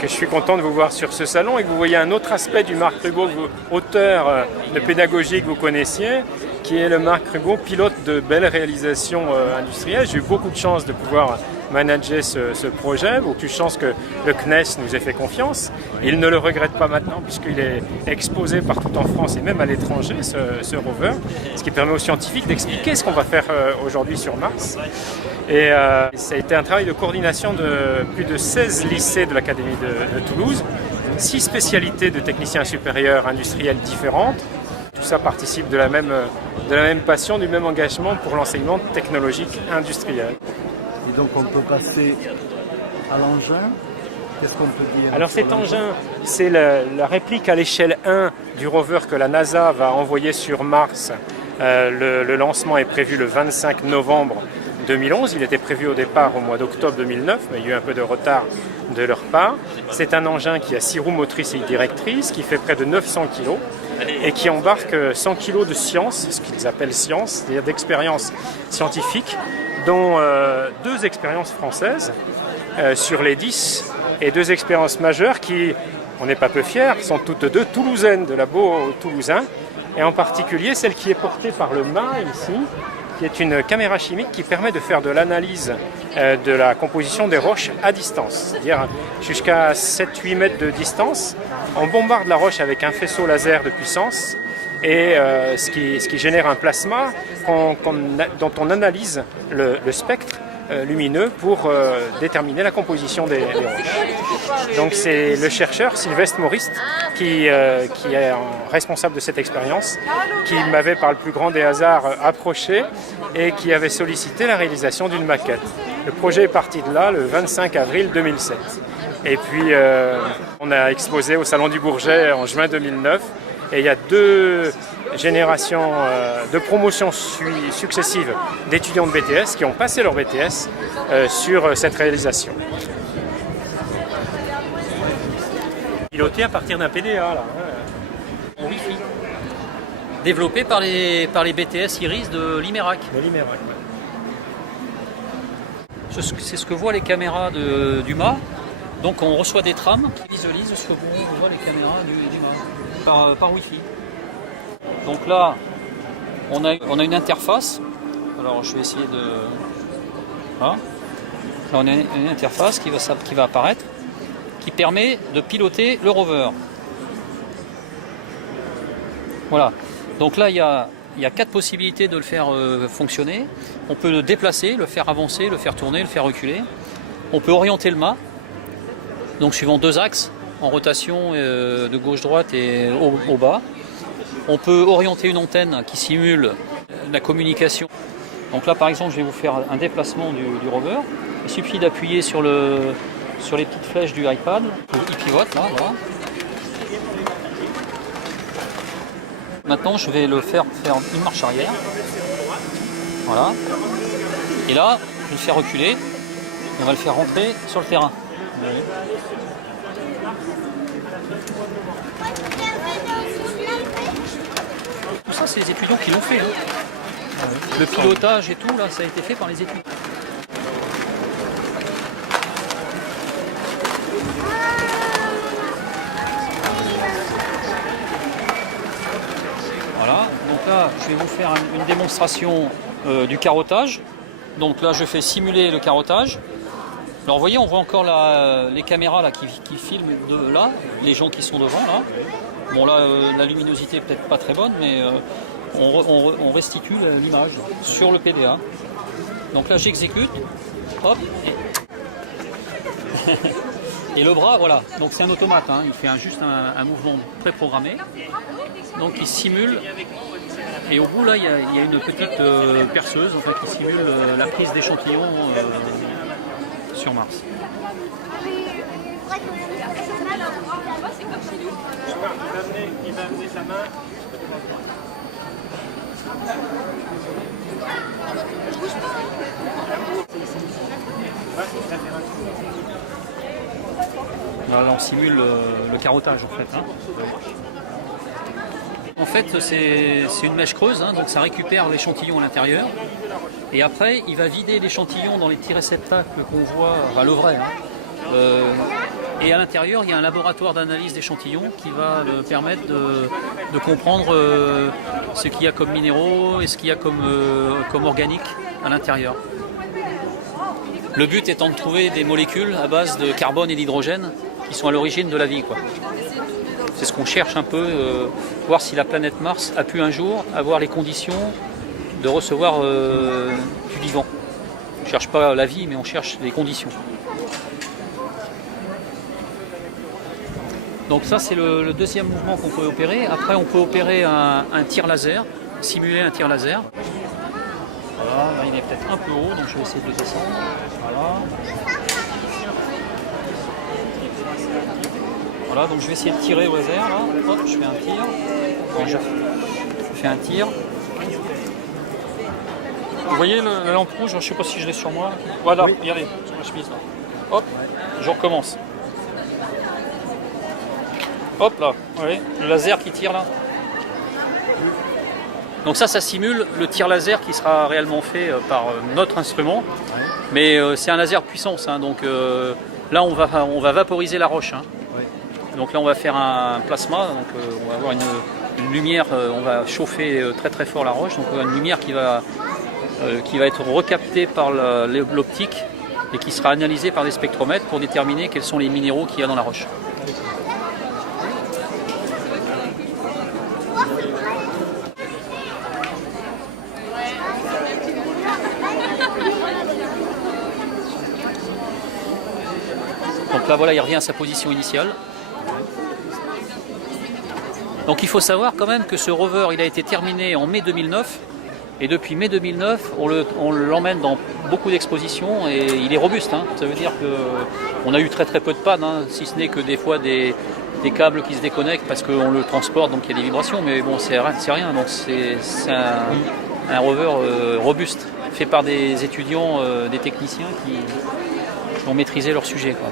Je suis content de vous voir sur ce salon et que vous voyez un autre aspect du Marc Rugot, auteur de pédagogie que vous connaissiez, qui est le Marc Rugot, pilote de belles réalisations industrielles. J'ai eu beaucoup de chance de pouvoir manager ce projet, beaucoup de chance que le CNES nous ait fait confiance. Il ne le regrette pas maintenant puisqu'il est exposé partout en France et même à l'étranger, ce rover, ce qui permet aux scientifiques d'expliquer ce qu'on va faire aujourd'hui sur Mars. Et ça a été un travail de coordination de plus de 16 lycées de l'Académie de Toulouse, 6 spécialités de techniciens supérieurs industriels différentes. Tout ça participe de la même passion, du même engagement pour l'enseignement technologique industriel. Et donc on peut passer à l'engin. Qu'est-ce qu'on peut dire? Alors cet engin, c'est la réplique à l'échelle 1 du rover que la NASA va envoyer sur Mars. Le lancement est prévu le 25 novembre 2011. Il était prévu au départ au mois d'octobre 2009, mais il y a eu un peu de retard de leur part. C'est un engin qui a 6 roues motrices et directrices, qui fait près de 900 kg et qui embarque 100 kg de science, ce qu'ils appellent science, c'est-à-dire d'expériences scientifiques, dont 2 expériences françaises sur les 10 et 2 expériences majeures qui, on n'est pas peu fiers, sont toutes 2 toulousaines de labo toulousain, et en particulier celle qui est portée par le mât ici, qui est une caméra chimique qui permet de faire de l'analyse de la composition des roches à distance, c'est-à-dire jusqu'à 7-8 mètres de distance. On bombarde la roche avec un faisceau laser de puissance et ce qui génère un plasma dont on analyse le spectre lumineux pour déterminer la composition des roches. Donc c'est le chercheur Sylvestre Mauriste qui est responsable de cette expérience, qui m'avait par le plus grand des hasards approché et qui avait sollicité la réalisation d'une maquette. Le projet est parti de là le 25 avril 2007. Et puis on a exposé au Salon du Bourget en juin 2009 et il y a 2 générations de promotions successives d'étudiants de BTS qui ont passé leur BTS sur cette réalisation. Piloté à partir d'un PDA là. En Wi-Fi. Développé par les BTS Iris de l'IMERAC. De l'IMERAC, ouais. C'est ce que voient les caméras du mât. Donc on reçoit des trames qui visualisent ce que voient les caméras du mât par Wi-Fi. Donc là, on a une interface. Alors je vais essayer de... Voilà. Là on a une interface qui va apparaître, qui permet de piloter le rover. Voilà. Donc là il y a 4 possibilités de le faire fonctionner. On peut le déplacer, le faire avancer, le faire tourner, le faire reculer. On peut orienter le mât, donc suivant 2 axes, en rotation de gauche-droite et au bas. On peut orienter une antenne qui simule la communication. Donc là par exemple je vais vous faire un déplacement du rover. Il suffit d'appuyer sur les petites flèches du iPad. Il pivote là, voilà. Maintenant je vais le faire une marche arrière. Voilà. Et là, je vais le faire reculer. On va le faire rentrer sur le terrain. Tout ça, c'est les étudiants qui l'ont fait. Le pilotage et tout, là, ça a été fait par les étudiants. Voilà, donc là, je vais vous faire une démonstration du carottage. Donc là, je fais simuler le carottage. Alors vous voyez, on voit encore les caméras là, qui filment de là, les gens qui sont devant là. Bon là, la luminosité est peut-être pas très bonne, mais on restitue l'image sur le PDA. Donc là, j'exécute, hop, et le bras, voilà. Donc c'est un automate, hein. Il fait juste un mouvement préprogrammé. Donc il simule, et au bout là, il y a une petite perceuse enfin, qui simule la prise d'échantillons sur Mars. Il va amener sa main. Là, on simule le carottage en fait. Hein. En fait, c'est une mèche creuse, hein, donc ça récupère l'échantillon à l'intérieur. Et après, il va vider l'échantillon dans les petits réceptacles qu'on voit, enfin le vrai, hein, Et à l'intérieur, il y a un laboratoire d'analyse d'échantillons qui va permettre de comprendre ce qu'il y a comme minéraux et ce qu'il y a comme organique à l'intérieur. Le but étant de trouver des molécules à base de carbone et d'hydrogène qui sont à l'origine de la vie, quoi. C'est ce qu'on cherche un peu, voir si la planète Mars a pu un jour avoir les conditions de recevoir du vivant. On ne cherche pas la vie, mais on cherche les conditions. Donc ça, c'est le deuxième mouvement qu'on peut opérer. Après, on peut opérer un tir laser, simuler un tir laser. Voilà, là il est peut-être un peu haut, donc je vais essayer de le descendre. Voilà. Voilà, donc je vais essayer de tirer au laser, là. Hop, je fais un tir. Bon, je fais un tir. Vous voyez la lampe rouge, je ne sais pas si je l'ai sur moi. Voilà, oui. Regardez, sur la chemise là. Hop, je recommence. Hop là, vous voyez, le laser qui tire là. Donc ça simule le tir laser qui sera réellement fait par notre instrument. Mais c'est un laser puissance, hein, donc là on va vaporiser la roche. Hein. Donc là on va faire un plasma, donc on va avoir une lumière, on va chauffer très très fort la roche, donc on a une lumière qui va être recaptée par l'optique et qui sera analysée par des spectromètres pour déterminer quels sont les minéraux qu'il y a dans la roche. Donc là voilà, il revient à sa position initiale. Donc il faut savoir quand même que ce rover il a été terminé en mai 2009 et depuis mai 2009 on l'emmène dans beaucoup d'expositions et il est robuste. Hein. Ça veut dire qu'on a eu très très peu de pannes, hein, si ce n'est que des fois des câbles qui se déconnectent parce qu'on le transporte donc il y a des vibrations, mais bon c'est rien, donc c'est un rover robuste fait par des étudiants, des techniciens qui ont maîtrisé leur sujet, quoi.